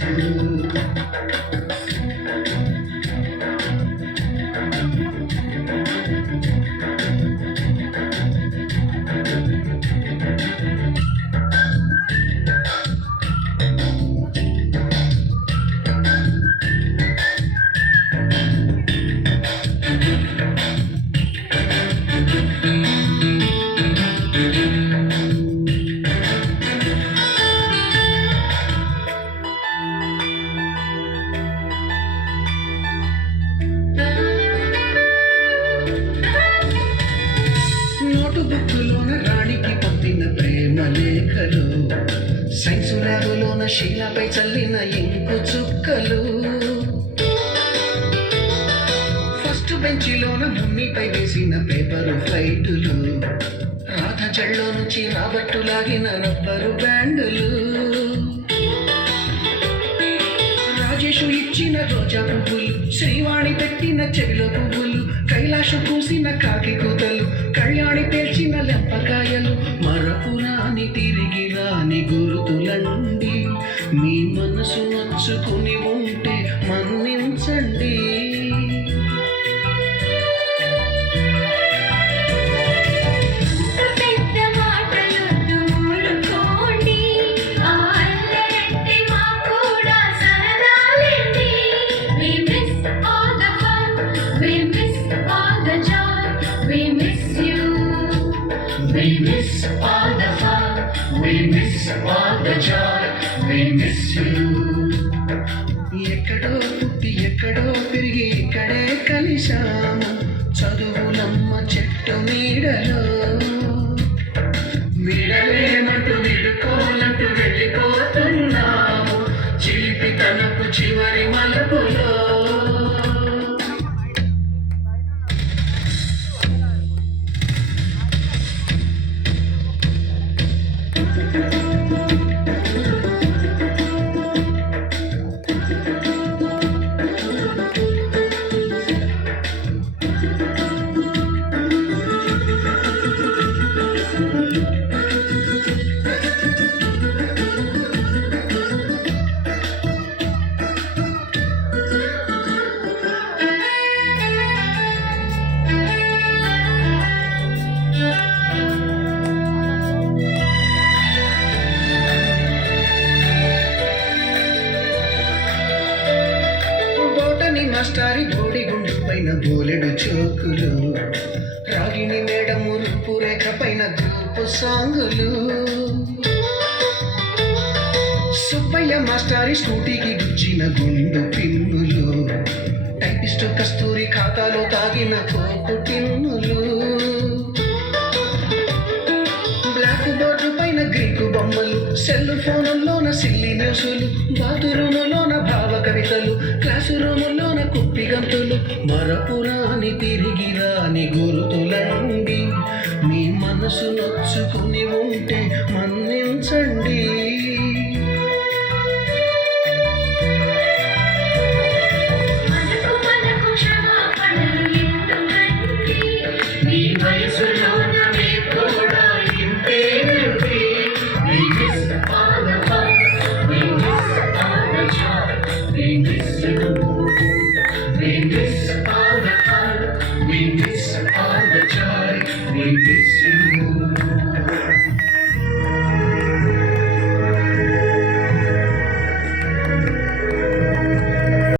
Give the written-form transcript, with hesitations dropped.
you. నోటుబుక్కులోన రాణికి పంపిన ప్రేమ లేఖలు, సైన్సు ల్యాబులోన శీలపై చల్లిన ఇంకు చుక్కలు, ఫస్ట్ బెంచిలోన మున్నిపై వేసిన పేపరు ఫ్లైటులు, రాధ జల్లో నుంచి రాబట్టు లాగిన రబ్బరు బ్యాండులు, రాజేషు ఇచ్చిన రోజా పువ్వులు, శ్రీవాణి పెట్టిన చెవిలో పువ్వులు, కైలాషు పూసిన కాకి కూతలు, కళ్యాణి పేల్చిన లెంపకాయలు, మరపురాని తిరిగి రాని గురుతులండి. మీ మనసు నచ్చుకుని ఉంటే మన్నించండి. We miss all the fun, we miss all the joy, we miss you. ఎక్కడో పుట్టి ఎక్కడో పెరిగి ఇక్కడే కలిశాము, చదువులమ్మ చెట్టు నీడలో. విడలేమంటూ విడుకోలంటూ వెళ్ళిపోతున్నాము, చిలిపి తనకు చివరి మలుపులో. మాస్టారి బోడిగుండు పైన బోలెడు చోకులు, రాగిణి మేడము రూపురేఖ పైన గ్రూపు సాంగులు, సుబ్బయ్య మాస్టారి స్కూటీకి గుచ్చిన గుండు పిన్నులు, టైపిస్టు కస్తూరి ఖాతాలో తాగిన కోకు టిన్నులు, బ్లాక్ బోర్డు పైన గ్రీకు బొమ్మలు, సెల్ ఫోనుల్లోన సిల్లి న్యూసులు, బాతురూములోన భావ కవితలు, క్లాసు రూముల్లోన కుప్పి గంతులు, మరపురాని తిరిగి రాని గురుతులండి. మీ మనసు నొచ్చుకుని ఉంటే మన్నించండి.